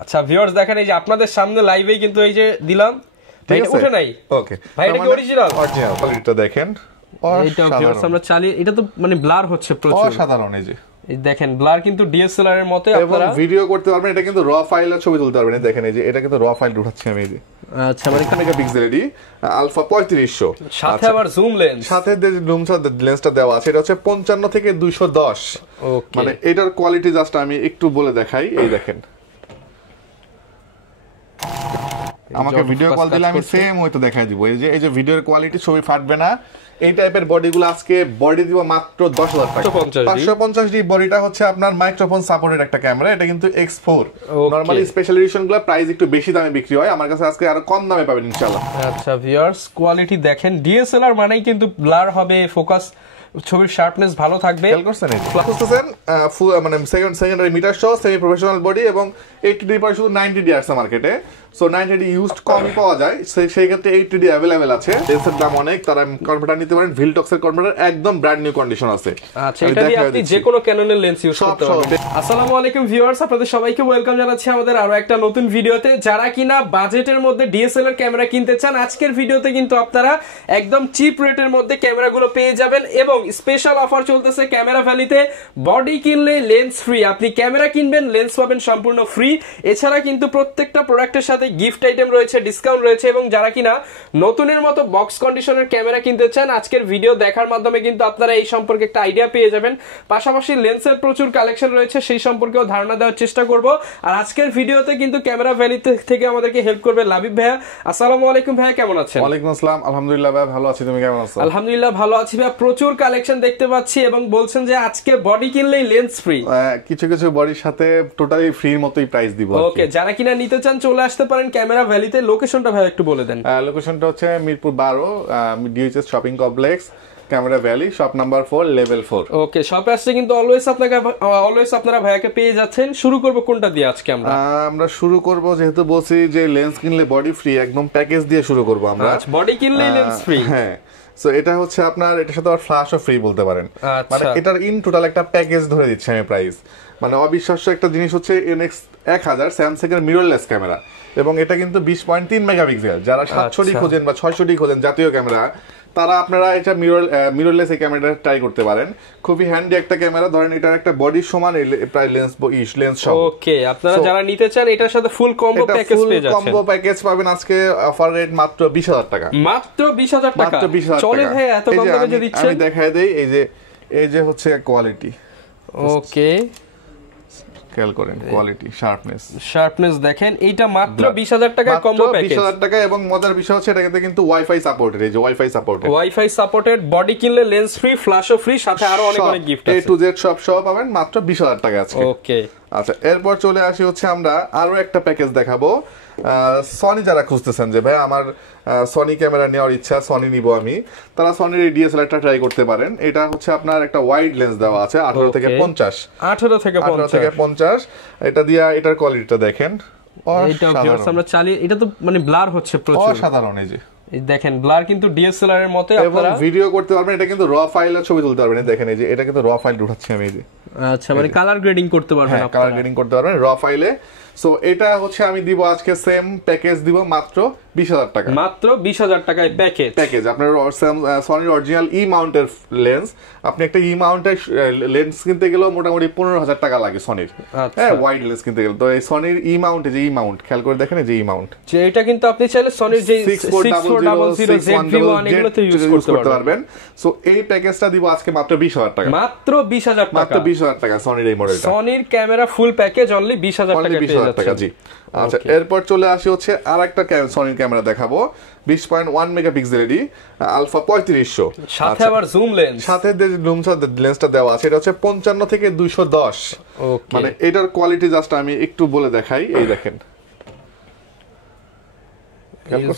আচ্ছা ভিউয়ার্স দেখেন এই যে আপনাদের সামনে লাইভেই কিন্তু এই যে দিলাম, এটা উঠে নাই। ওকে ভাই এটা কি অরিজিনাল? অরিজিনাল কোয়ালিটিটা দেখেন। এইটা ভিউয়ার্স আমরা চালিয়ে, এটা তো মানে ব্লার হচ্ছে প্রচুর, অসাধারণ। এই যে এই দেখেন ব্লার কিন্তু ডিএসএলআর এর মতো আপনারা ভিডিও করতে পারবেন, এটা কিন্তু র ফাইলে ছবি তুলতে পারবেন। দেখেন এই যে এটা কিন্তু র ফাইল উঠাচ্ছি আমি। এই যে আচ্ছা মানে মেগাপিক্সেল এডি আলফা 3500, সাথে আবার জুম লেন্স, সাথে যে লেন্সটা দেওয়া আছে এটা হচ্ছে 55 থেকে 210। ওকে মানে এটার কোয়ালিটি জাস্ট আমি একটু বলে দেখাই। এই দেখেন আমাকে ভিডিও কল দিলে আমি সেম ওই তো দেখাই দিব। এই যে ভিডিওর কোয়ালিটি, ছবি ফাটবে না। এই টাইপের বডিগুলো আজকে বডি দিব মাত্র 10,000 টাকা। 550 ডি বডিটা হচ্ছে আপনার মাইক্রোফোন সাপোর্টেড একটা ক্যামেরা, এটা কিন্তু X4। নরমালি স্পেশাল এডিশনগুলো প্রাইস একটু বেশি দামে বিক্রি হয়, আমার কাছে আজকে আরো কম দামে পাবেন ইনশাআল্লাহ। আচ্ছা ভিউয়ার্স কোয়ালিটি দেখেন, ডিএসএলআর মানেই কিন্তু ব্লার হবে, ফোকাস ছবির শার্পনেস ভালো থাকবে। খেয়াল করছেন এই প্লাসেন ফুল মানে সেকেন্ডারি মিটার সহ সেমি প্রফেশনাল বডি এবং 80D পর শুধু 90D আসছে মার্কেটে। সো 90D ইউজড কমই পাওয়া যায়, সেই ক্ষেত্রে 80D अवेलेबल আছে। লেন্সের দাম অনেক, তারা কনভার্টার নিতে পারেন। ভিলটক্সের কনভার্টার একদম ব্র্যান্ড নিউ কন্ডিশন আছে। আচ্ছা এটা দিয়ে আপনি যে কোনো ক্যাননের লেন্স ইউজ করতে পারবেন। আসসালামু আলাইকুম ভিউয়ার্স, আপনাদের সবাইকে ওয়েলকাম জানাচ্ছি আমাদের আরো একটা নতুন ভিডিওতে। যারা কিনা বাজেটের মধ্যে ডিএসএলআর ক্যামেরা কিনতে চান, আজকের ভিডিওতে কিন্তু আপনারা একদম চিপ রেটের মধ্যে ক্যামেরাগুলো পেয়ে যাবেন এবং স্পেশাল অফার চলতেছে ক্যামেরা ভ্যালিতে। বডি কিনলে লেন্স ফ্রি, আপনি ক্যামেরা কিনবেন লেন্স পাবেন সম্পূর্ণ ফ্রি। এছাড়া কিন্তু প্রত্যেকটা প্রোডাক্টের সাথে গিফট আইটেম রয়েছে, ডিসকাউন্ট রয়েছে এবং যারা কিনা নতুনের মতো বক্স কন্ডিশনের ক্যামেরা কিনতে চান, আজকের ভিডিও দেখার মাধ্যমে কিন্তু আপনারা এই সম্পর্কে একটা আইডিয়া পেয়ে যাবেন। পাশাপাশি লেন্সের প্রচুর কালেকশন রয়েছে, সেই সম্পর্কেও ধারণা দেওয়ার চেষ্টা করব। আর আজকের ভিডিওতে কিন্তু ক্যামেরা ভ্যালি থেকে আমাদেরকে হেল্প করবে লাবিব ভাইয়া। আসসালামু আলাইকুম ভাইয়া, কেমন আছেন? ওয়ালাইকুম আসসালাম, আলহামদুলিল্লাহ ভাই ভালো আছি, তুমি কেমন আছো? আলহামদুলিল্লাহ ভালো আছি ভাইয়া। প্রচুর কালেকশন দেখতে পাচ্ছি এবং বলছেন যে আজকে বডি কিনলেই লেন্স ফ্রি। কিছু কিছু বডির সাথে টোটালি ফ্রির মতোই প্রাইস দিব। ওকে, যারা কিনা নিতে চান চলে আসতে পারেন ক্যামেরা ভ্যালিতে। লোকেশনটা ভাই একটু বলে দেন। লোকেশনটা হচ্ছে Mirpur 12 DHS shopping complex, camera valley, shop number 4, level 4। ওকে, শপে আসলে কিন্তু অলওয়েজ আপনারা ভাইয়াকে পেয়ে যাচ্ছেন। শুরু করব কোনটা দিয়ে আজকে? আমরা শুরু করব, যেহেতু বলছি যে লেন্স কিনলে বডি ফ্রি, একদম প্যাকেজ দিয়ে শুরু করব আমরা। আচ্ছা, বডি কিনলে লেন্স ফ্রি। হ্যাঁ, সো এটা হচ্ছে আপনার, এটার সাথে আর ফ্ল্যাশও ফ্রি বলতে পারেন। মানে এটার ইন টোটাল একটা প্যাকেজ ধরে দিচ্ছে আমি প্রাইস। মানে অবিশ্বাস্য একটা জিনিস হচ্ছে NX1000 স্যামসাং এর মিররলেস ক্যামেরা এবং এটা কিন্তু 20.3 মেগাপিক্সেল। যারা 700D খোঁজেন বা 600D খোঁজেন জাতীয় ক্যামেরা, তারা আপনারা এটা মিররলেস এই ক্যামেরাটা ট্রাই করতে পারেন। খুবই হ্যান্ডি একটা ক্যামেরা। ধরেন এটার একটা বডির সমান প্রায় লেন্স সহ। ওকে, আপনারা যারা নিতে চান এটার সাথে ফুল কম্বো প্যাকেজ পেয়ে যাচ্ছেন। কম্বো প্যাকেজ পাবেন আজকে অফার রেট মাত্র 20,000 টাকা। মাত্র 20,000 টাকা। মাত্র 20,000 টাকা। চলে ভাই, এত কম দামে যে দিচ্ছেন। আমি দেখাই দেই, এই যে হচ্ছে কোয়ালিটি। ওকে, খেয়াল করেন কোয়ালিটি, শার্পনেস দেখেন। এইটা মাত্র 20,000 টাকায় কম্বো প্যাকেজ। 20,000 টাকা। এবং মজার বিষয় হচ্ছে এটাতে কিন্তু ওয়াইফাই সাপোর্টেড। এই যে ওয়াইফাই সাপোর্টেড বডি কিনলে লেন্স ফ্রি, ফ্ল্যাশও ফ্রি, সাথে আরো অনেক অনেক গিফট আছে। A to Z সব পাবেন মাত্র 20,000 টাকা আজকে। ওকে, আচ্ছা এরপর চলে আসি হচ্ছে আমরা আরো একটা প্যাকেজ দেখাবো। সনি যারা খুঁজতেছেন যে ভাই আমার সনি ক্যামেরা নেওয়ার ইচ্ছা, সনি নিব আমি, তারা সনির এই ডিএসএলআরটা ট্রাই করতে পারেন। এটা হচ্ছে আপনার একটা ওয়াইড লেন্স দেওয়া আছে 18 থেকে 50। 18 থেকে 50। এটা দিয়া এটার কোয়ালিটিটা দেখেন। এইটা ভিউয়ার্স আমরা চালিয়ে, এটা তো মানে ব্লার হচ্ছে প্রচুর, অসাধারণ। এই যে দেখেন ব্লার কিন্তু ডিএসএলআর এর মতো আপনারা ভিডিও করতে পারবেন। এটা কিন্তু র ফাইলে ছবি তুলতে পারবেন। দেখেন এই যে এটা কিন্তু র ফাইল উঠাচ্ছি আমি। এই যে আচ্ছা, মানে কালার গ্রেডিং করতে পারবেন আপনারা, কালার গ্রেডিং করতে পারবেন র ফাইলে। সো এটা হচ্ছে আমি দিব আজকে সেম প্যাকেজ দিব মাত্র 20,000 টাকা। মাত্র 20,000 টাকায় প্যাকেজ। আপনার সনির অরিজিনাল ই মাউন্টের লেন্স, আপনি একটা ই মাউন্টের লেন্স কিনতে গেলেও মোটামুটি 15,000 টাকা লাগে সনির। হ্যাঁ, ওয়াইড লেন্স কিনতে গেলে। তো এই সনির ই মাউন্ট, যে ই মাউন্ট খেয়াল করে দেখেন, যে ই মাউন্ট, যে এটা কিন্তু আপনি চাইলে সনির যে 6400 ZV1 এগুলোতে ইউজ করতে পারবেন। সো এই প্যাকেজটা দিব আজকে মাত্র 20,000 টাকা। মাত্র 20,000 টাকা। মাত্র 20,000 টাকা সনির এই মডেলটা। সনির ক্যামেরা ফুল প্যাকেজ অনলি 20,000 টাকা পেয়ে যাচ্ছেন। জি। আচ্ছা এরপর চলে আসি হচ্ছে আরেকটা সনির ক্যামেরা দেখাবো। 20.1 মেগাপিক্সেল এডি আলফা 3500, সাথে আবার জুম লেন্স, সাথে যে লেন্সটা দেওয়া আছে এটা হচ্ছে 55 থেকে 210। ওকে, মানে এটার কোয়ালিটি জাস্ট আমি একটু বলে দেখাই। এই দেখেন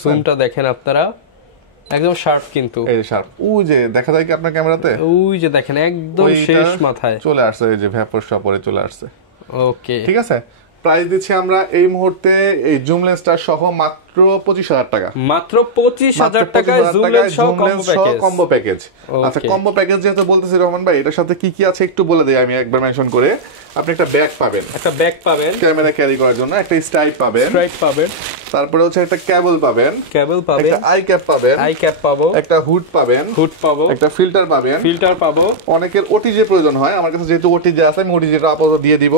জুমটা দেখেন আপনারা, একদম শার্প কিন্তু। এই শার্প, ওই যে দেখা যায় কি আপনার ক্যামেরাতে, ওই যে দেখেন একদম শেষ মাথায় চলে আসছে। এই যে ভ্যাপর পরে চলে আসছে। ওকে, ঠিক আছে। প্রাইস দিচ্ছি আমরা এই মুহূর্তে এই জুম লেন্সটা সহ মাত্র 25,000 টাকা। মাত্র 25,000 টাকায় জুম লেন্স সহ কম্বো প্যাকেজ। আচ্ছা কম্বো প্যাকেজ যেহেতু বলতেছি রহমান ভাই, এটার সাথে কি কি আছে একটু বলে দেই আমি একবার মেনশন করে। আপনি একটা ব্যাগ পাবেন, ক্যামেরা ক্যারি করার জন্য একটা স্ট্রাইপ পাবেন, তারপরে হচ্ছে একটা কেবল পাবেন, একটা আই ক্যাপ পাবো, একটা হুড পাবো, একটা ফিল্টার পাবো। অনেকের ওটিজি প্রয়োজন হয়, আমার কাছে যেহেতু ওটিজি আছে আমি ওটিজিটা আপাতত দিয়ে দিব,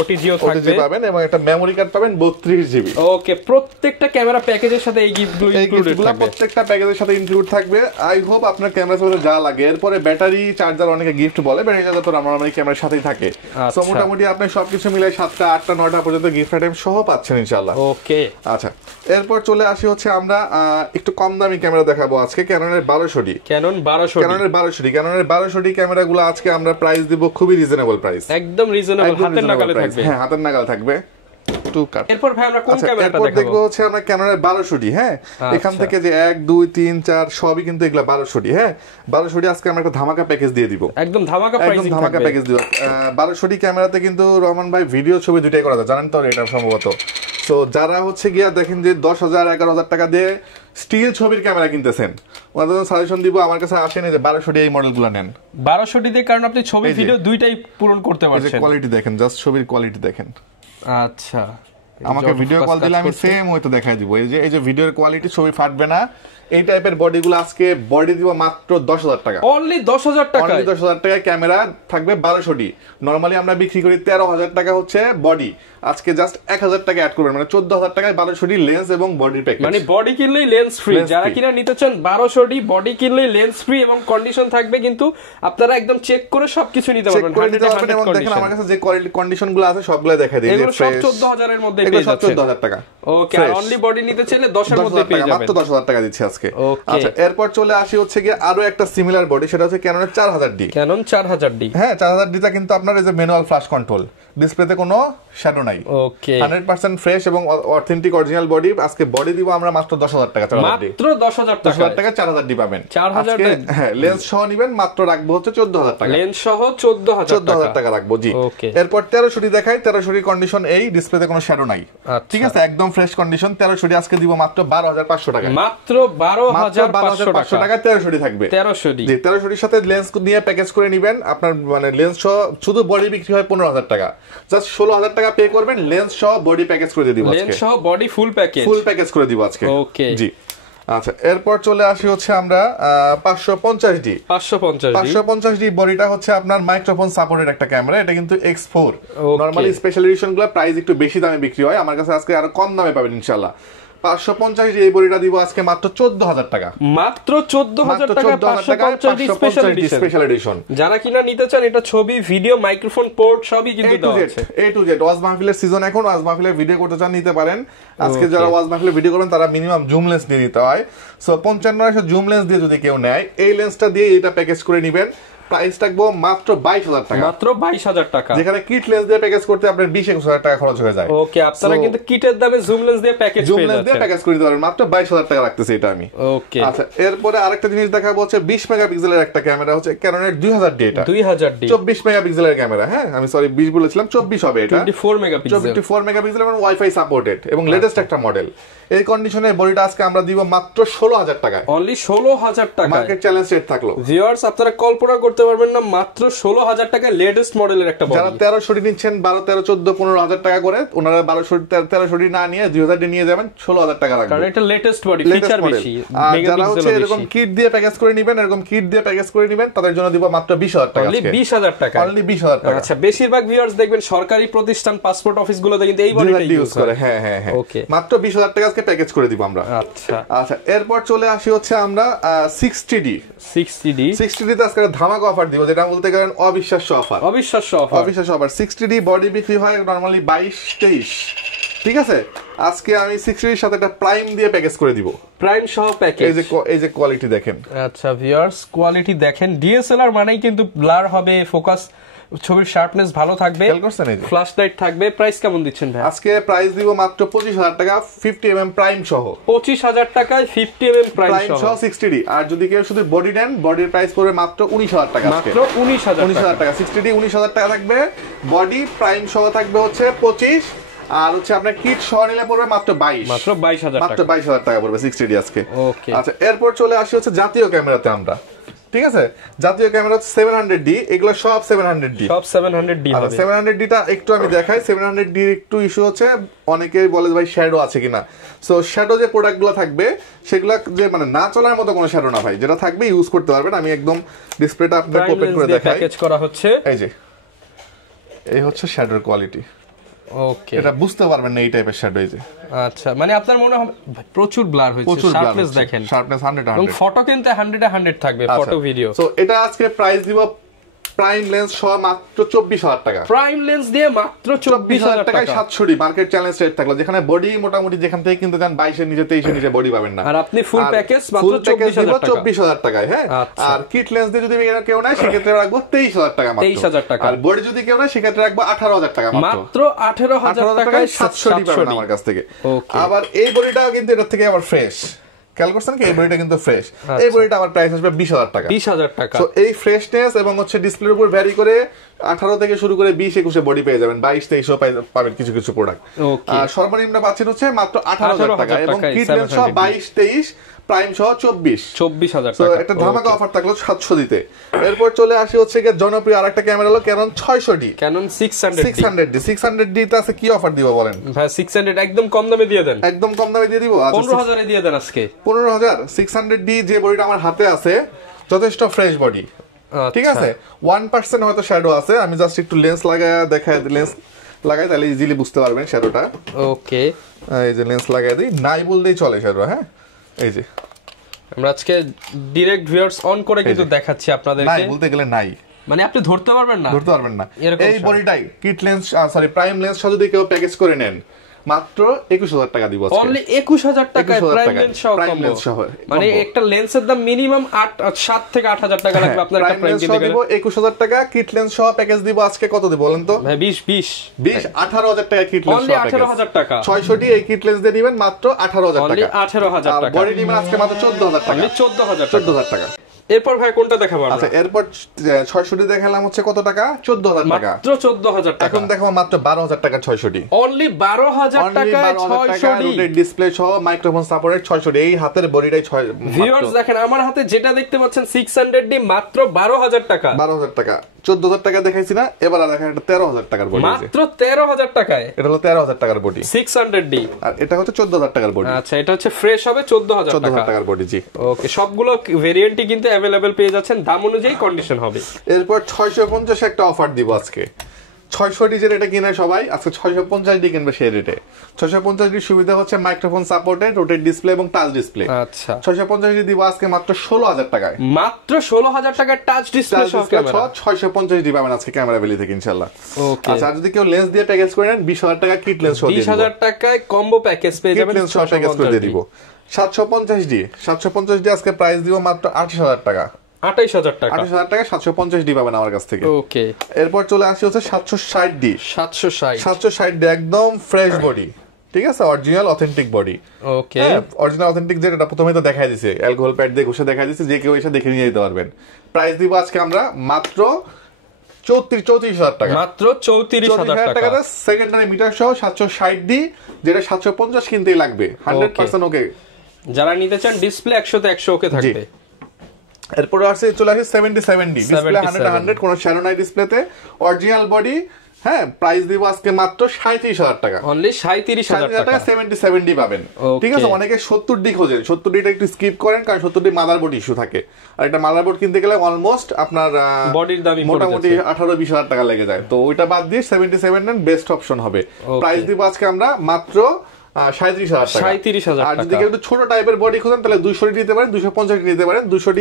ওটিজিও পাবেন এবং একটা মেমোরি কার্ড পাবেন 32 জিবি। ওকে, প্রত্যেকটা ক্যামেরা প্যাকেজের সাথে এই গিফটগুলো ইনক্লুডেড থাকবে, প্রত্যেকটা প্যাকেজের সাথে ইনক্লুড থাকবে। আই হোপ আপনার ক্যামেরা সাথে যা লাগে, এরপরে ব্যাটারি চার্জার অনেকে গিফট বলে, ব্যাটারি চার্জার তো আমার ক্যামেরার সাথেই থাকে। সো মোটামুটি আপনি সবকিছু মিলে 7টা 8টা 9টা পর্যন্ত গিফট আইটেম সহ পাচ্ছেন ইনশাআল্লাহ। ওকে, আচ্ছা, এরপর চলে আসি হচ্ছে আমরা একটু কম দামি ক্যামেরা দেখাবো আজকে। ক্যাননের 1200D, ক্যাননের 1200D ক্যামেরাগুলো আজকে আমরা প্রাইস দিব খুবই রিজনেবল প্রাইস, একদম রিজনেবল, হাতের নাগালে থাকবে। হ্যাঁ, হাতের নাগালে থাকবে। এরপর ভাই আমরা কোন ক্যামেরাটা দেখবো হচ্ছে আমরা ক্যাননের 1200D। হ্যাঁ, এখান থেকে যে 1 2 3 4 সবই কিন্তু এগুলা 1200D। হ্যাঁ, 1200D আজকে আমরা একটা ধামাকা প্যাকেজ দিয়ে দিব, একদম ধামাকা প্রাইসিং, ধামাকা প্যাকেজ দিব। 1200D ক্যামেরাতে কিন্তু রহমান ভাই ভিডিও ছবি দুটাই করা যায়, জানেন তো এটা সম্ভবত। সো যারা হচ্ছে গিয়া দেখেন যে 10,000 11,000 টাকা দিয়ে স্টিল ছবির ক্যামেরা কিনতেছেন, ওনাদের সাজেশন দিব আমার কাছে আসেন এই যে 1200D এই মডেলগুলো নেন। 1200D দিয়ে কারণ আপনি ছবি ভিডিও দুইটাই পূরণ করতে পারছেন। কোয়ালিটি দেখেন, জাস্ট ছবির কোয়ালিটি দেখেন। আচ্ছা, আমাকে ভিডিও কল দিলে আমি সেম ওই তো দেখাই দিব। এই যে ভিডিওর কোয়ালিটি, ছবি ফাটবে না, এই টাইপের বডিগুলো আজকে বডি দিব মাত্র 10,000 টাকা, অনলি 10,000 টাকা। অনলি 10,000 টাকা ক্যামেরা থাকবে 1200D। নরমালি আমরা বিক্রি করি 13,000 টাকা হচ্ছে বডি, আজকে জাস্ট 1,000 টাকা অ্যাড করবেন, মানে 14,000 টাকায় 1200D লেন্স এবং বডি প্যাকেজ, মানে বডি কিনলেই লেন্স ফ্রি। যারা কিনা নিতে চান 1200D বডি কিনলেই লেন্স ফ্রি এবং কন্ডিশন থাকবে, কিন্তু আপনারা একদম চেক করে সবকিছু নিতে পারবেন। এবং দেখেন আমার কাছে যে কোয়ালিটি কন্ডিশনগুলো আছে সবগুলো দেখাই দিই, এগুলো সব 14,000 এর মধ্যে পেয়ে যাচ্ছেন, 14,000 টাকা। ওকে, আর অনলি বডি নিতে চাইলে 10 এর মধ্যে পেয়ে যাবেন, মাত্র 10,000 টাকা দিচ্ছি আজকে। আচ্ছা, এরপর চলে আসি হচ্ছে কি আরো একটা সিমিলার বডি, সেটা হচ্ছে ক্যাননের 4000D। ক্যানন 4000D, হ্যাঁ 4000D টা কিন্তু আপনার এই যে ম্যানুয়াল ফ্ল্যাশ কন্ট্রোল, ডিসপ্লেতে কোনো শ্যাডো নাই। ওকে, 100% ফ্রেশ এবং অথেন্টিক অরিজিনাল বডি। আজকে বডি দিব আমরা মাত্র 10,000 টাকা, মাত্র 10,000 টাকা 4000D পাবেন। 4000, হ্যাঁ, লেন্স সহ নেবেন মাত্র রাখবো হচ্ছে 14,000 টাকা, লেন্স সহ 14,000 টাকা রাখবো। জি, এরপর 1300D দেখাই। 1300D কন্ডিশন এই, ডিসপ্লেতে কোনো শ্যাডো নাই, ঠিক আছে, একদম ফ্রেশ কন্ডিশন। 1300D আজকে দিব মাত্র 12,500 টাকা, মাত্র 12,500 টাকা 1300D থাকবে। 1300D, জি, 1300D সাথে লেন্স নিয়ে প্যাকেজ করে নেবেন। আপনার মানে লেন্স সহ শুধু বডি বিক্রি হয় 15,000 টাকা, জাস্ট 16,000 টাকা পে করবেন, লেন্স সহ বডি প্যাকেজ করে দিব আজকে, লেন্স সহ বডি ফুল প্যাকেজ করে দিব আজকে। ওকে, জি। আচ্ছা, এরপর চলে আসি হচ্ছে আমরা 550D বডিটা হচ্ছে আপনার মাইক্রোফোন সাপোর্টেড একটা ক্যামেরা, এটা কিন্তু X4। নরমালি স্পেশাল এডিশন গুলো প্রাইস একটু বেশি দামে বিক্রি হয়, আমার কাছে আজকে আরো কম দামে পাবেন ইনশাআল্লাহ। 550D এই বডিটা দিব আজকে মাত্র 14,000 টাকা, মাত্র 14,000 টাকা 550D স্পেশাল এডিশন। যারা কিনা নিতে চান, এটা ছবি ভিডিও মাইক্রোফোন পোর্ট সবই কিন্তু দেওয়া আছে, A to Z। ওয়াজ মাহফিলের সিজন, এখন ওয়াজ মাহফিলের ভিডিও করতে চান নিতে পারেন। আজকে যারা ওয়াজ মাহফিলের ভিডিও করবেন তারা মিনিমাম জুম লেন্স নিয়ে নিতে হয়। সো 55 জুম লেন্স দিয়ে যদি কেউ নেয়, এই লেন্সটা দিয়ে এটা প্যাকেজ করে নেবেন। প্রাইস থাকবো মাত্র 22,000 টাকা, মাত্র 22,000 টাকা, যেখানে কিট লেন্স দিয়ে প্যাকেজ করতে আপনার 20-21,000 টাকা খরচ হয়ে যায়। ওকে, আপনারা কিন্তু কিটের দামে জুম লেন্স দিয়ে প্যাকেজ করে দিতে পারেন, মাত্র 22,000 টাকা রাখতেছি এটা আমি। ওকে, আচ্ছা, এরপরে আরেকটা জিনিস দেখাবো হচ্ছে 20 মেগাপিক্সেলের একটা ক্যামেরা, হচ্ছে ক্যাননের 2000D। এটা 2000D 24 মেগাপিক্সেলের ক্যামেরা। হ্যাঁ, আমি সরি 20 বলেছিলাম, 24 হবে এটা, 24 মেগাপিক্সেল এবং ওয়াইফাই সাপোর্টেড এবং লেটেস্ট একটা মডেল। এই কন্ডিশনে বডিটা আজকে আমরা দিব মাত্র 16,000 টাকায়, অনলি 16,000 টাকা। মার্কেট চ্যালেঞ্জ রেট থাকলো। ভিউয়ার্স, আপনারা কল্পনা করতে পারবেন না, মাত্র 16,000 টাকায় লেটেস্ট মডেলের একটা বডি। যারা 1300D নিচ্ছেন 12, 13, 14, 15,000 টাকা করে, ওনারা 1300D না নিয়ে 2000D নিয়ে যাবেন, 16,000 টাকা লাগবে, কারণ এটা লেটেস্ট বডি, ফিচার বেশি। আর যারা হচ্ছে এরকম কিট দিয়ে প্যাকেজ করে নেবেন, তাদের জন্য দিব মাত্র 20,000 টাকা, অনলি 20,000 টাকা, অনলি 20,000 টাকা। আচ্ছা, বেশিরভাগ ভিউয়ার্স দেখবেন সরকারি প্রতিষ্ঠান, পাসপোর্ট অফিস গুলোতে কিন্তু এই বডিটা ইউজ করে। হ্যাঁ, ওকে, মাত্র 20,000 টাকা আজকে প্যাকেজ করে দিব আমরা। আচ্ছা, এরপর চলে আসি হচ্ছে আমরা 60D তে আজকে ধামাকা অফার দিব, যেটা বলতে গেলেন অবিশ্বাস্য অফার। 60D বডি বিক্রি হয় নরমালি 22-23, ঠিক আছে। আজকে আমি 60D এর সাথে একটা প্রাইম দিয়ে প্যাকেজ করে দিব, প্রাইম সহ প্যাকেজ। এই যে কোয়ালিটি দেখেন। আচ্ছা ভিউয়ার্স, কোয়ালিটি দেখেন। ডিএসএলআর মানেই কিন্তু ব্লার হবে, ফোকাস, ছবির শার্পনেস ভালো থাকবে, ফ্ল্যাশ লাইট থাকবে। প্রাইস কেমন দিচ্ছেন ভাই? আজকে প্রাইস দিব মাত্র 25,000 টাকা, 50mm প্রাইম সহ। 25,000 টাকায় 50mm প্রাইম সহ 60D। আর যদি কেউ শুধু বডি নেন, বডির প্রাইস পড়বে মাত্র 19,000 টাকা, মাত্র 19,000 টাকা। 60D 19,000 টাকা থাকবে, বডি প্রাইম সহ থাকবে হচ্ছে 25, আর হচ্ছে আপনার কিট সহ নিলে পড়বে মাত্র 22,000 টাকা পড়বে 60D আজকে। আচ্ছা, এরপর চলে আসি হচ্ছে জাতীয় ক্যামেরাতে আমরা ঠিক আছে, জাতীয় ক্যামেরা 700D, এগুলো সব 700D, সব 700D হবে। 700D টা একটু আমি দেখাই। 700D একটু ইস্যু হচ্ছে, অনেকেই বলে ভাই শ্যাডো আছে কিনা। সো শ্যাডো যে প্রোডাক্টগুলো থাকবে সেগুলো যে মানে না চলার মতো কোনো শ্যাডো না ভাই, যেটা থাকবে ইউজ করতে পারবেন। আমি একদম ডিসপ্লেটা আপনাকে ওপেন করে দেখাই। প্যাকেজ করা হচ্ছে, এই যে এই হচ্ছে শ্যাডোর কোয়ালিটি। ওকে, এটা বুঝতে পারবেন না এই টাইপের শ্যাডো। এই যে আচ্ছা, মানে আপনার মনে হয় প্রচুর ব্লার হয়েছে, শার্পনেস দেখেন, শার্পনেস 100 এবং ফটো কিন্তু 100 থাকবে, ফটো ভিডিও। সো এটা আজকে প্রাইস দিব প্রাইম লেন্স সহ মাত্র 24000 টাকা। প্রাইম লেন্স দিয়ে মাত্র 24000 টাকায় 700D মার্কেট চ্যালেঞ্জ রেট থাকলো, যেখানে বডি মোটামুটি যেখান থেকে কিনতে যান 22 এর নিচে 23 এর নিচে বডি পাবেন না। আর আপনি ফুল প্যাকেজ মাত্র 24000 টাকায়। হ্যাঁ, আর কিট লেন্স দিয়ে যদি কেউ নেয় সেক্ষেত্রে রাখবো 23000 টাকা মাত্র। 23000 টাকা। আর বডি যদি কেউ নেয় সেক্ষেত্রে রাখবো 18000 টাকা মাত্র 18000 টাকায় 700D পাবেন আমার কাছ থেকে। আবার এই বডিটাও কিন্তু এর থেকে আবার ফ্রেশ, খেয়াল করছেন কি, এই বডিটা কিন্তু ফ্রেশ। এই বডিটা আমার প্রাইস আসবে 20000 টাকা। 20000 টাকা। সো এই ফ্রেশনেস এবং হচ্ছে ডিসপ্লের উপর ভ্যারি করে 18 থেকে শুরু করে 20 21 বডি পেয়ে যাবেন, 22 23 পাবেন কিছু কিছু প্রোডাক্ট। আর সর্বনিম্ন পাচ্ছেন হচ্ছে মাত্র 18000 টাকা, এবং কিট লেন্স সহ 22 23 প্রাইম সহ 24000 টাকা। একটা ধামাকা অফার থাকলো 700 দিতে। এরপর চলে আসি হচ্ছে জনপ্রিয় আরেকটা ক্যামেরা হলো ক্যানন 600D। ক্যানন 600D তে আছে কি অফার দিব বলেন ভাই? 600 একদম কম দামে দিয়ে দেন। একদম কম দামে দিয়ে দিব। 15000 এ দিয়ে দেন আজকে। 15000। 600D যে বডিটা আমার হাতে আছে যথেষ্ট ফ্রেশ বডি, ঠিক আছে। 1% হয়তো শ্যাডো আছে, আমি জাস্ট একটু লেন্স লাগায় দেখাই, লেন্স লাগাই তাহলে ইজিলি বুঝতে পারবেন শ্যাডোটা। ওকে, এই যে লেন্স লাগাই দিই, নাই বললেই চলে শ্যাডো। হ্যাঁ, এই যে আমরা আজকে ডাইরেক্ট ভিউয়ার্স অন করে কিন্তু দেখাচ্ছি আপনাদেরকে। নাই বলতে গেলে নাই, মানে আপনি ধরতে পারবেন না, এই বডিটাই kit lens sorry prime lens সহ যদি কেউ প্যাকেজ করে নেন মাত্র 21000 টাকা দিব। অনলি 21000 টাকায় প্রাইম লেন্স সহ। মানে একটা লেন্সের দাম মিনিমাম 7 থেকে 8000 টাকা লাগবে আপনার একটা প্রাইম কিনতে গেলে। 21000 টাকা কিট লেন্স সহ প্যাকেজ দিব আজকে। কত দিব বলেন তো ভাই? 20 18000 টাকা কিট লেন্স অনলি 18000 টাকা। 600D এই কিট লেন্স দিয়ে দিবেন মাত্র 18000 টাকা। অনলি 18000 টাকা। বডি নিবেন আজকে মাত্র 14000 টাকা। অনলি 14000 টাকা। এরপর ভাই কোনটা দেখাবো? আচ্ছা, এরপর 600D দেখালাম হচ্ছে কত টাকা? 14000 টাকা। মাত্র 14000 টাকা। এখন দেখাবো মাত্র 12000 টাকা 600D। অনলি 12000 টাকায় 600D ডিসপ্লে সহ মাইক্রোফোন সাপোর্টেড 600D। এই হাতের বডিটাই 6। ভিউয়ার্স দেখেন আমার হাতে যেটা দেখতে পাচ্ছেন 600D মাত্র 12000 টাকা। 12000 টাকা। 14000 টাকা দেখাইছি না, এবার দেখেন এটা 13000 টাকার বডি। মাত্র 13000 টাকায়। এটা হলো 13000 টাকার বডি 600D। আর এটা হচ্ছে 14000 টাকার বডি। আচ্ছা, এটা হচ্ছে ফ্রেশ হবে 14000 টাকার বডি। জি, ওকে, সবগুলো ভেরিয়েন্টই কিন্তু अवेलेबल পেয়ে যাচ্ছেন, দাম অনুযায়ী কন্ডিশন হবে। এরপর 650 একটা অফার দিব আজকে। 600D যে রেটে কিনে সবাই, আজকে 650D কিনবে সেই রেটে। 650D সুবিধা হচ্ছে মাইক্রোফোন সাপোর্টেড, রোটেট ডিসপ্লে এবং টাচ ডিসপ্লে। আচ্ছা, 650D দিব আজকে মাত্র 16000 টাকায়। মাত্র 16000 টাকায় টাচ ডিসপ্লে সহ ক্যামেরা 650D পাবেন আজকে ক্যামেরা ভ্যালি থেকে ইনশাআল্লাহ। ওকে, আচ্ছা, যদি কেউ লেন্স দিয়ে প্যাকেজ করে নেন 20000 টাকা কিট লেন্স সহ দিয়ে দিব। 20000 টাকায় কম্বো প্যাকেজ পেয়ে যাবেন, লেন্স সহ প্যাকেজ করে দিয়ে দিব। 750D আজকে প্রাইস দিব মাত্র 28000 টাকা। 28000 টাকা। 28000 টাকা 750D পাবেন আমার কাছ থেকে। ওকে, এরপর চলে আসি হচ্ছে 760D। 760 একদম ফ্রেশ বডি, ঠিক আছে, অরিজিনাল অথেন্টিক বডি। ওকে, অরিজিনাল অথেন্টিক যেটা প্রথমে তো দেখাই দিয়েছে, অ্যালকোহল প্যাড দিয়ে ঘষে দেখাই দিয়েছে, যে কেউ এসে দেখে নিয়ে যেতে পারবেন। প্রাইস দিব আজকে আমরা মাত্র 34000 টাকা। মাত্র 34000 টাকা। সেকেন্ডারি মিটার সহ 760D, যেটা 750 কিনতেই লাগবে 100% ওকে। যারা নিতে চান ডিসপ্লে 100 তে 100 ওকে থাকবে। এরপর আসছে চলে আসে 77D ডিসপ্লে 100 কোনো শ্যাডো নাই ডিসপ্লেতে, অরিজিনাল বডি। হ্যাঁ, প্রাইস দিব আজকে মাত্র 37000 টাকা। অনলি 37000 টাকা 77D পাবেন। ঠিক আছে, অনেকে 70D খোঁজেন, 70Dটা একটু স্কিপ করেন কারণ 70D মাদারবোর্ড ইস্যু থাকে। আর একটা মাদারবোর্ড কিনতে গেলে অলমোস্ট আপনার বডির দামই মোটামুটি 18-20 টাকা লেগে যায়। তো ওইটা বাদ দিয়ে 77 নেন, বেস্ট অপশন হবে। প্রাইস দিব আজকে আমরা মাত্র 37000 টাকা। আর যদি একটু ছোট টাইপের বডি খোঁজেন তাহলে 200D নিতে পারেন, 250D নিতে পারেন। 200D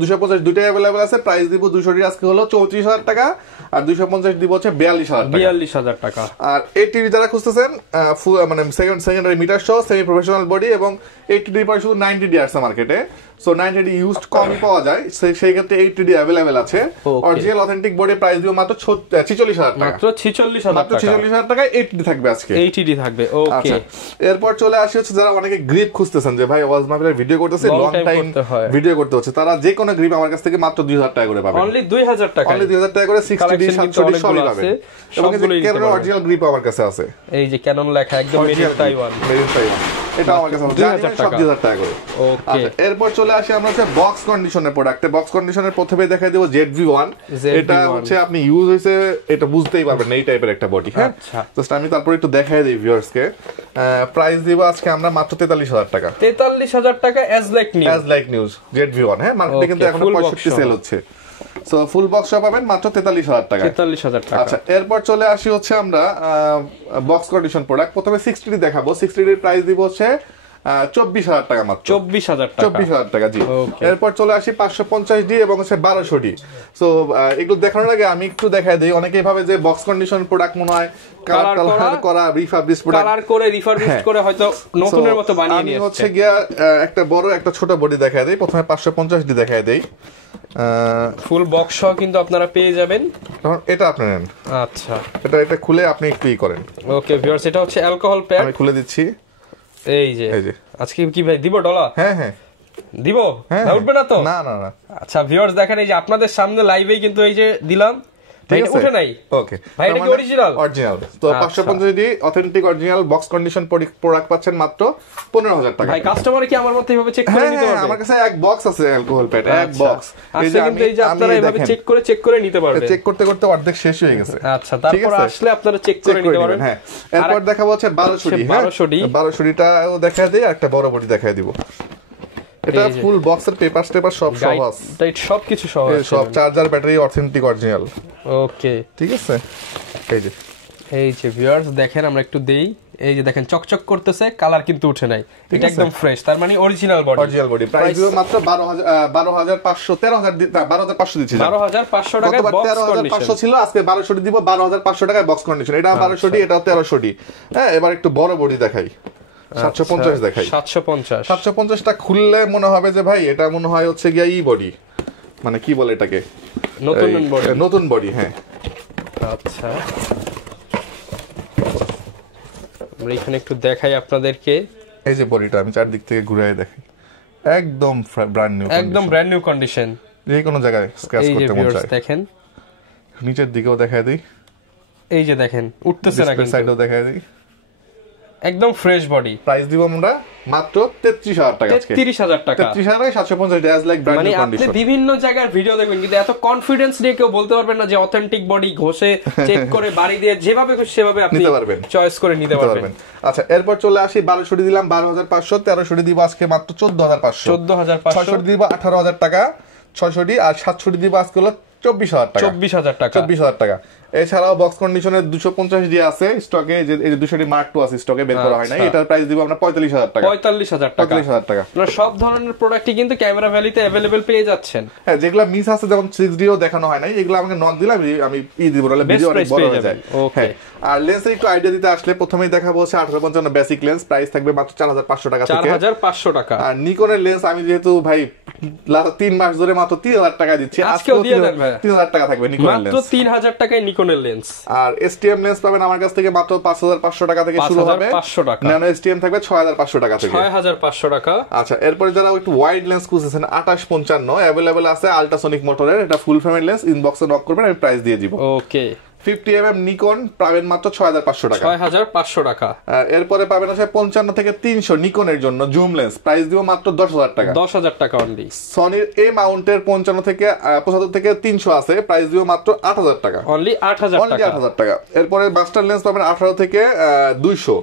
250 দুটাই अवेलेबल আছে। প্রাইস দিব 200D আজকে হলো 34000 টাকা, আর 250 দিব হচ্ছে 42000 টাকা। আর 80D যারা খুঁজতেছেন ফুল মানে সেকেন্ডারি মিটার সহ সেমি প্রফেশনাল বডি, এবং 80D পরে শুধু 90D আসছে মার্কেটে। সো 90D ইউজড কমই পাওয়া যায়, সেই ক্ষেত্রে 80D अवेलेबल আছে। অরিজিনাল অথেন্টিক বডি প্রাইস দিব মাত্র 46000 টাকা। মাত্র 46000 টাকায় 80D থাকবে আজকে। 80D থাকবে। ওকে, এরপর চলে আসি হচ্ছে যারা অনেকে গ্রিপ খুঁজতেছেন, যে ভাই ওয়াজ মাহফিলের ভিডিও করতেছে, লং টাইম ভিডিও করতে হচ্ছে, তারা যে কোনো গ্রিপ আমার কাছ থেকে মাত্র 2000 টাকা করে পাবেন। অনলি 2000 টাকা। অনলি 2000 টাকা করে 60D 700D সবই পাবেন। এবং ক্যানন অরিজিনাল গ্রিপ আমার কাছে আছে। এই যে ক্যানন লেখা একদম মেড ইন তাইওয়ান। এটা আমার কাছে 2000 টাকা, 2000 টাকা করে। ওকে, এরপর চলে আসি আমরা হচ্ছে বক্স কন্ডিশনের প্রোডাক্টে। বক্স কন্ডিশনের প্রথমে দেখাই দেব ZV-1। এটা হচ্ছে আপনি ইউজ হইছে এটা বুঝতেই পারবেন না, এই টাইপের একটা বডি। হ্যাঁ, জাস্ট আমি তারপর একটু দেখাই দিই ভিউয়ার্স কে। প্রাইস দিব আজকে আমরা মাত্র 43000 টাকা। 43000 টাকা অ্যাজ লাইক নিউজ ZV-1। হ্যাঁ, মার্কেটে কিন্তু এখন 65 সেল হচ্ছে। সো ফুল বক্স পাবেন মাত্র 43000 টাকা। 43000 টাকা। আচ্ছা, এরপর চলে আসি হচ্ছে আমরা বক্স কন্ডিশন প্রোডাক্ট। প্রথমে 60D দেখাবো। 60D এর প্রাইস দিব হচ্ছে 24000 টাকা মাত্র। 24000 টাকা, জি। এরপর চলে আসি 550D এবং হচ্ছে 1200D। সো এগুলো দেখানোর আগে আমি একটু দেখাই দিই। অনেকেই ভাবে যে বক্স কন্ডিশন প্রোডাক্ট মনে হয় কালার করা রিফারবিশ প্রোডাক্ট, কালার করে রিফারবিশ করে হয়তো নতুনের মতো বানিয়ে নিয়ে আসছে। আমি হচ্ছে গিয়া একটা বড় একটা ছোট বডি দেখাই দেই। প্রথমে 550D দেখাই দেই। ফুল বক্স সহ কিন্তু আপনারা পেয়ে যাবেন। এটা আপনি নেন। আচ্ছা, এটা খুলে আপনি একটু করেন। ওকে ভিউয়ার্স, এটা হচ্ছে অ্যালকোহল প্যাড। আমি খুলে দিচ্ছি। এই যে আজকে কি ভাই দিব ডলা? হ্যাঁ হ্যাঁ দিব, না উঠবে না তো? না না না। আচ্ছা ভিউয়ার্স, দেখেন এই যে আপনাদের সামনে লাইভেই কিন্তু এই যে দিলাম, এটা উঠে নাই। ওকে ভাই, এটা কি অরিজিনাল? অরিজিনাল। তো 550D authentic original box condition product পাচ্ছেন মাত্র 15000 টাকা। ভাই, কাস্টমার কি আমার মতো এইভাবে চেক করে নিতে পারবে? আমার কাছে এক বক্স আছে অ্যালকোহল প্যাড, এক বক্স। এই যে আপনারা এইভাবে চেক করে নিতে পারবেন। চেক করতে করতে অর্ধেক শেষ হয়ে গেছে। আচ্ছা, তারপর আসলে আপনারা চেক করে নিতে পারবেন। হ্যাঁ, এরপর দেখাবো হচ্ছে 1200D। 1200Dটাও দেখায় দেই, একটা বড় বডি দেখায় দিব। এটা ফুল বক্সের পেপার সব সহজ, সবকিছু সহজ, সব চার্জার ব্যাটারি অথেন্টিক অরিজিনাল। ওকে, ঠিক আছে। এই যে ভিউয়ার্স দেখেন, আমরা একটু দেই। এই যে দেখেন চকচক করতেছে, কালার কিন্তু উঠে নাই, এটা একদম ফ্রেশ, তার মানে অরিজিনাল বডি। প্রাইস মাত্র 12500 12500 দিচ্ছি। 12500 টাকায় বক্স কন্ডিশন 12500 ছিল, আজকে 1200 দিব 12500 টাকায় বক্স কন্ডিশন। এটা 1200D, এটা 1300D। হ্যাঁ, এবার একটু বড় বডি দেখাই। 750 দেখাই। 750 টা খুললে মনে হবে যে ভাই এটা মনে হয় হচ্ছে গিয়া বডি, মানে কি বলে এটাকে, নতুন বডি। হ্যাঁ, আচ্ছা, আমরা এখানে একটু দেখাই আপনাদেরকে। এই যে বডিটা আমি চারদিক থেকে ঘুরাই দেখাই, একদম ব্র্যান্ড নিউ কন্ডিশন। যে কোনো জায়গায় স্ক্র্যাচ করতে মন চায়। দেখেন নিচের দিকেও দেখাই দেই। এই যে দেখেন উঠতেছে না, কিন্তু সাইডেও দেখাই দেই, একদম ফ্রেশ বডি। প্রাইস দিব আমরা মাত্র 33000 টাকা। 33000 টাকা। 33000 750 dash like brand new condition. আপনি বিভিন্ন জায়গার ভিডিও দেখবেন, কিন্তু এত কনফিডেন্স নিয়ে কেউ বলতে পারবেন না যে অথেন্টিক বডি ঘষে চেক করে বাড়ি দিয়ে যেভাবে খুশি সেভাবে আপনি নিতে পারবেন, চয়েস করে নিতে পারবেন। আচ্ছা, এরপর চলে আসি 1200D দিলাম 12500, 1300D দিব আজকে মাত্র 14500, 600D দিব 18000 টাকা, 600D আর 700D দিব আজকে হলো 24000 টাকা। 24000 টাকা। এছাড়াও বক্স কন্ডিশনের 250D আছে স্টকে, যে এই 200D মার্ক 2 আছে স্টকে, বের করা হয় না। এটার প্রাইস দিব আমরা 45000 টাকা। 45000 টাকা। আপনারা সব ধরনের প্রোডাক্টই কিন্তু ক্যামেরা ভ্যালিতে अवेलेबल পেয়ে যাচ্ছেন। হ্যাঁ, যেগুলা মিস আছে যেমন 6Dও দেখানো হয় নাই, এগুলো আমাকে নক দিলে আমি দিব, নালে ভিডিও অনেক বড় হয়ে যায়। হ্যাঁ, আর লেন্সের একটু আইডিয়া দিতে আসলে প্রথমেই দেখাবো হচ্ছে 1855 বেসিক লেন্স, প্রাইস থাকবে মাত্র 4500 টাকা থেকে। 4500 টাকা। আর নিকনের লেন্স আমি যেহেতু ভাই লাস্ট 3 মাস ধরে মাত্র 3000 টাকা দিচ্ছি, আজকেও দিয়ে দেন ভাই। 3000 টাকা থাকবে নিকনের লেন্স, মাত্র 3000 টাকায় নিকনের লেন্স। আর STM লেন্স পাবেন আমার কাছ থেকে মাত্র 5500 টাকা থেকে শুরু হবে। 5500 টাকা। ন্যানো STM থাকবে 6500 টাকা থেকে। 6500 টাকা। আচ্ছা, এরপরে যারা একটু ওয়াইড লেন্স খুঁজছেন 2855 अवेलेबल আছে আল্ট্রাসনিক মোটরের, এটা ফুল ফ্রেমের লেন্স, ইনবক্সে নক করবেন, আমি প্রাইস দিয়ে দিব। ওকে, 50mm নিকন পাবেন মাত্র 6500 টাকা। 6500 টাকা। এরপরে পাবেন আছে 55 থেকে 300 নিকনের জন্য জুম লেন্স, প্রাইস দিব মাত্র 10000 টাকা। 10000 টাকা অনলি। সনির A মাউন্টের 55 থেকে 75 থেকে 300 আছে, প্রাইস দিব মাত্র 8000 টাকা। অনলি 8000 টাকা। এরপরে মাস্টার লেন্স পাবেন 18 থেকে 200।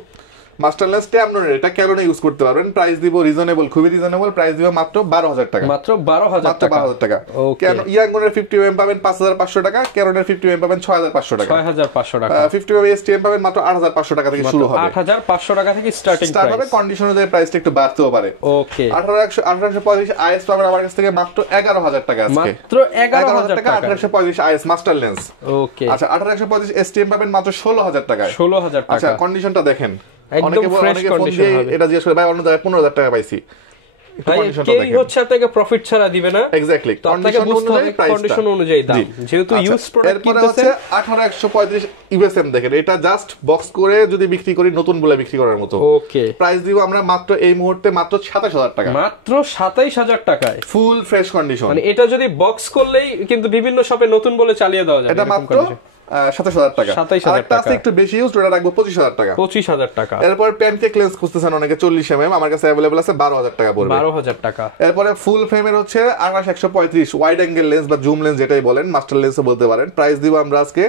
মাস্টার লেন্স ট্যামনোর, এটা ক্যানোনে ইউজ করতে পারবেন, প্রাইস দিব রিজনেবল, খুবই রিজনেবল, প্রাইস দিব মাত্র 12000 টাকা। মাত্র 12000 টাকা। ক্যানো ইয়াঙ্গনের 50mm পাবেন 5500 টাকা, ক্যানোনের 50mm পাবেন 6500 টাকা। 6500 টাকা। 50mm STM পাবেন মাত্র 8500 টাকা থেকে শুরু হবে। 8500 টাকা থেকে স্টার্টিং স্টার্ট হবে, কন্ডিশনের যে প্রাইসটা একটু বাড়তেও পারে। ওকে, 1850 IS পাবেন আমার কাছ থেকে মাত্র 11000 টাকা আজকে। মাত্র 11000 টাকা। 1850 IS মাস্টার লেন্স। ওকে, আচ্ছা, 1850 STM পাবেন মাত্র 16000 টাকায়। 16000 টাকা। আচ্ছা, কন্ডিশনটা দেখেন, একদম ফ্রেশ কন্ডিশন হবে। এটা জিজ্ঞেস করে ভাই অন্য জায়গায় 15000 টাকা পাইছি, কেই হচ্ছে আপনাকে প্রফিট ছাড়া দিবে না। এক্স্যাক্টলি, কন্ডিশন অনুযায়ী দাম, যেহেতু ইউজ প্রোডাক্ট কিনতেছেন। 18135 USM দেখেন, এটা জাস্ট বক্স করে যদি বিক্রি করি নতুন বলে বিক্রি করার মতো। ওকে, প্রাইস দিব আমরা মাত্র এই মুহূর্তে মাত্র 27000 টাকা। মাত্র 27000 টাকায় ফুল ফ্রেশ কন্ডিশন। মানে এটা যদি বক্স করলেই কিন্তু বিভিন্ন শপে নতুন বলে চালিয়ে দেওয়া যাবে। এটা মাত্র ২৭,০০০ টাকা। আরেকটা আছে একটু বেশি ইউজ, ওটা রাখবো ২৫,০০০ টাকা। ২৫,০০০ টাকা। এরপর প্যানকেক লেন্স খুঁজতেছেন অনেকে 40 mm, আমার কাছে अवेलेबल আছে ১২,০০০ টাকা পড়বে। ১২,০০০ টাকা। এরপরে ফুল ফ্রেমের হচ্ছে ২৮-১35 ওয়াইড অ্যাঙ্গেল লেন্স বা জুম লেন্স যেটাই বলেন, মাস্টার লেন্সও বলতে পারেন। প্রাইস দিব আমরা আজকে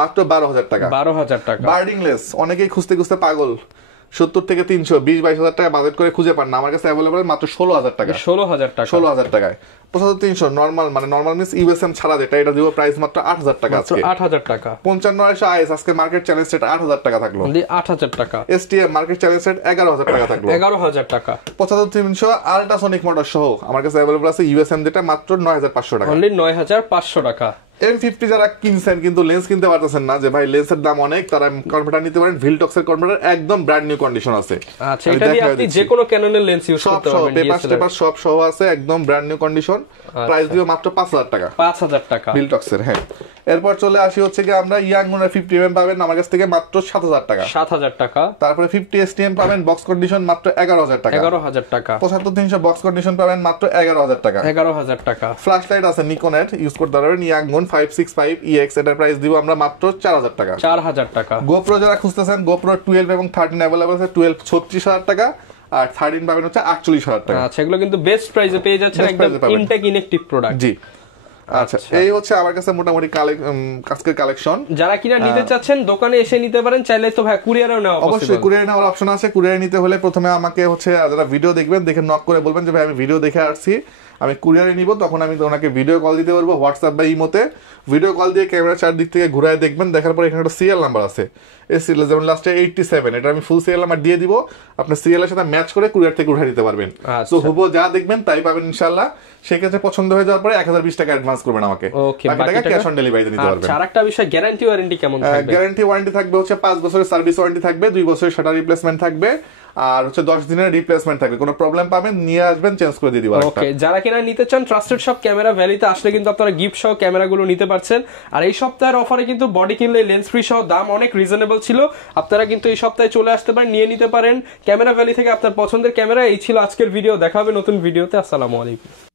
মাত্র 12,০০০ টাকা। 12,০০০ টাকা। বার্ডিং লেন্স অনেকেই খুঁজতে খুঁজতে পাগল, 70 থেকে 300, 20-22,০০০ টাকা বাজেট করে খুঁজে পান না, আমার কাছে अवेलेबल মাত্র ১৬,০০০ টাকা। ১৬,০০০ টাকা। ১৬,০০০ টাকায় ৭৫-৩০০ নরমাল, মানে নরমাল মিন্স ইউএসএম ছাড়া যেটা, এটা দিব প্রাইস মাত্র ৮,০০০ টাকা আজকে। ৮,০০০ টাকা। ৫৫-৮০০ আইএস আজকে মার্কেট চ্যালেঞ্জ সেট ৮,০০০ টাকা থাকলো। ৮,০০০ টাকা। এসটিএম মার্কেট চ্যালেঞ্জ সেট ১১,০০০ টাকা থাকলো। ১১,০০০ টাকা। ৭৫-৩০০ আল্ট্রাসনিক মোটর সহ আমার কাছে अवेलेबल আছে ইউএসএম যেটা মাত্র ৯,৫০০ টাকা। অনলি ৯,৫০০ টাকা। M50 যারা কিনছেন কিন্তু লেন্স কিনতে পারতেছেন না, যে ভাই লেন্সের দাম অনেক, তারা কনভার্টার নিতে পারেন। ভিলটক্সের কনভার্টার একদম ব্র্যান্ড নিউ কন্ডিশন আছে। আচ্ছা, এটা দিয়ে আপনি যে কোনো ক্যাননের লেন্স ইউজ করতে পারবেন। পেপার সব সহ আছে, একদম ব্র্যান্ড নিউ কন্ডিশন। প্রাইস দিও মাত্র ৫,০০০ টাকা। ৫,০০০ টাকা ভিলটক্সের। হ্যাঁ, এরপর চলে আসি হচ্ছে কি আমরা ইয়াংগুনের 50 mm পাবেন আমার কাছ থেকে মাত্র ৭,০০০ টাকা। ৭,০০০ টাকা। তারপরে 50 STM পাবেন বক্স কন্ডিশন মাত্র ১১,০০০ টাকা। ১১,০০০ টাকা। ৭৫-৩০০ বক্স কন্ডিশন পাবেন মাত্র ১১,০০০ টাকা। ১১,০০০ টাকা। ফ্ল্যাশ লাইট আছে নিকনের, ইউজ করতে পারবেন ইয়াংগুন 565 EX, এটার প্রাইস দিব আমরা মাত্র ৪,০০০ টাকা। ৪,০০০ টাকা। গোপ্রো যারা খুঁজতেছেন, গোপ্রো 12 এবং 13 अवेलेबल আছে। 12 ৩৬,০০০ টাকা আর 13 পাবেন হচ্ছে ৪৮,০০০ টাকা। আচ্ছা, এগুলো কিন্তু বেস্ট প্রাইসে পেয়ে যাচ্ছেন, একদম ইনটেক ইনঅ্যাক্টিভ প্রোডাক্ট। জি। আচ্ছা, এই হচ্ছে আমার কাছে মোটামুটি আজকের কালেকশন। যারা কিনা নিতে চাচ্ছেন দোকানে এসে নিতে পারেন, চাইলে তো ভাই কুরিয়ারেও নেওয়া পসিবল। অবশ্যই কুরিয়ারে নেওয়ার অপশন আছে। কুরিয়ারে নিতে হলে প্রথমে আমাকে হচ্ছে যারা ভিডিও দেখবেন, দেখে নক করে বলবেন যে ভাই আমি ভিডিও দেখে আসছি, আমি কুরিয়ারে নিব, তখন আমি ওনাকে ভিডিও কল দিতে পারবো হোয়াটসঅ্যাপ বা ইমোতে। ভিডিও কল দিয়ে ক্যামেরা চারদিক থেকে ঘুরায় দেখবেন, দেখার পর এখানে একটা সিরিয়াল নাম্বার আছে, এই সিরিয়াল যেমন লাস্টে 87, এটা আমি ফুল সিরিয়াল নাম্বার দিয়ে দিব, আপনার সিরিয়ালের সাথে ম্যাচ করে কুরিয়ার থেকে উঠাই দিতে পারবেন। তো হুবো যা দেখবেন তাই পাবেন ইনশাআল্লাহ। সেক্ষেত্রে পছন্দ হয়ে যাওয়ার পরে ১,০২০ টাকা অ্যাডভান্স করবেন আমাকে, বাকি টাকা ক্যাশ অন ডেলিভারিতে দিতে পারবেন। আচ্ছা, আরেকটা বিষয়, গ্যারান্টি ওয়ারেন্টি কেমন থাকবে? গ্যারান্টি ওয়ারেন্টি থাকবে হচ্ছে 5 বছরের সার্ভিস ওয়ারেন্টি থাকবে, 2 বছরের শাটার রিপ্লেসমেন্ট থাকবে, আর হচ্ছে 10 দিনের রিপ্লেসমেন্ট থাকবে। কোনো প্রবলেম পাবেন নিয়ে আসবেন, চেঞ্জ করে দিয়ে দিব। ওকে, যারা কিনা নিতে চান ট্রাস্টেড সব ক্যামেরা ভ্যালিতে আসলে কিন্তু আপনারা গিফট সহ ক্যামেরাগুলো নিতে পারছেন। আর এই সপ্তাহের অফারে কিন্তু বডি কিনলে লেন্স ফ্রি সহ দাম অনেক রিজনেবল ছিল, আপনারা কিন্তু এই সপ্তাহে চলে আসতে পারেন, নিয়ে নিতে পারেন ক্যামেরা ভ্যালি থেকে আপনার পছন্দের ক্যামেরা। এই ছিল আজকের ভিডিও, দেখা হবে নতুন ভিডিওতে। আসসালামু আলাইকুম।